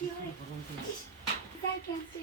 কি হয় যাই কেনছে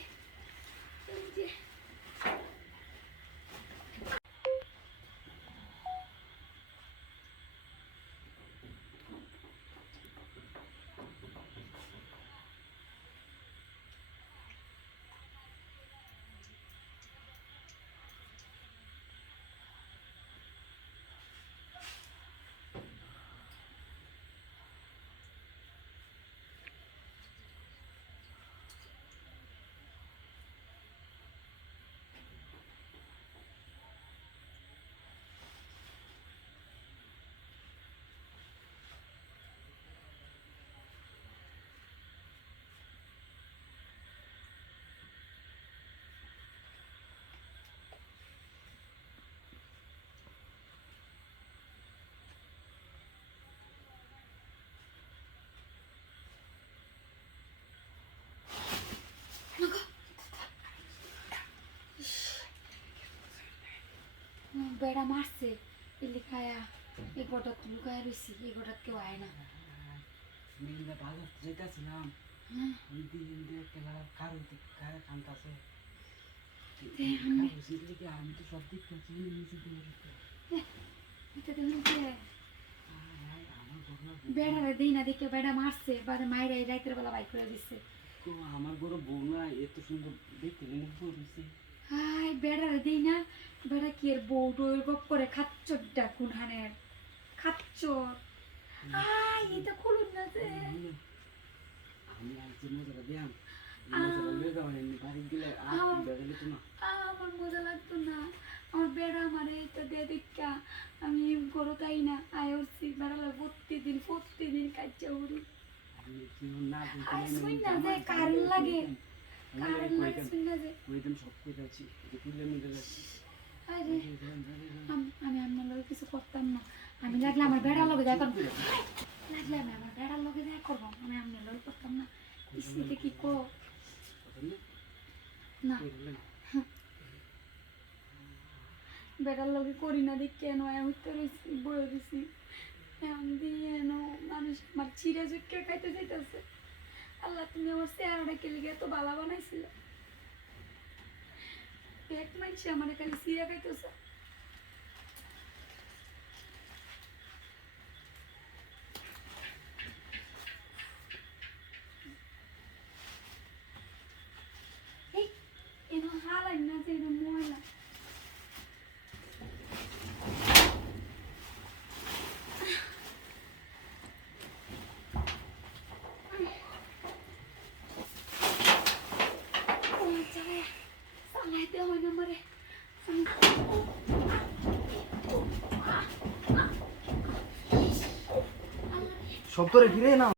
বেড়া মারছে লিখায়া এই গোটা লুকায় রয়েছি এই গোটা কেউ আয় না ভালো যেতেছিলাম কানতাছে আমি তো সব দিক বেড়ারে দিই না দেখে বেড়া মারছে বাদে মায়ের এই রাতের বেলা বাইক করে দিচ্ছে আমার বড় বউ না এত সুন্দর দেখতে রয়েছে হাই বেড়ারে দিই না বেড়া কি এর বউ ডোর গপ করে খাচ্চরটা কুনহানের খাচ্চর হাই এটা খুলুন না যে আমি আজকে মজাটা দিলাম মজাটা লয়ে যাওয়া বাড়ি গেলে আর বেড়া নিত না আমার মজা লাগতো না আমার বেড়া মারে এটা দিয়ে দেখা আমি গরো তাই না আয়রছি বেড়ালে প্রতিদিন কাজটা উড়ি না শুন না যে কারেন্ট লাগে শুন না যে সব করে আছি আমি আমার লগে কিছু করতাম না আমি লাগলে আমার বেড়ার লগে দেখা করবো লাগলে আমি আমার বেড়ার লগে দেখা করবো আমি আমার লগে করতাম না স্মৃতি কি কো না বেড়ার লগে করি না দেখ কেন আমি তো বয়ে দিছি আমি দিয়ে মানুষ আমার চিরা চুটকে খাইতে যাইতেছে আল্লাহ তুমি আমার চেহারাটা কেলিগে এত বালা বানাইছিল এক মাইছে আমার খালি চিরা খাইতেছে হালাই না যে ময়লা চালাইতে হয় না মারে সব তোরে ফিরে না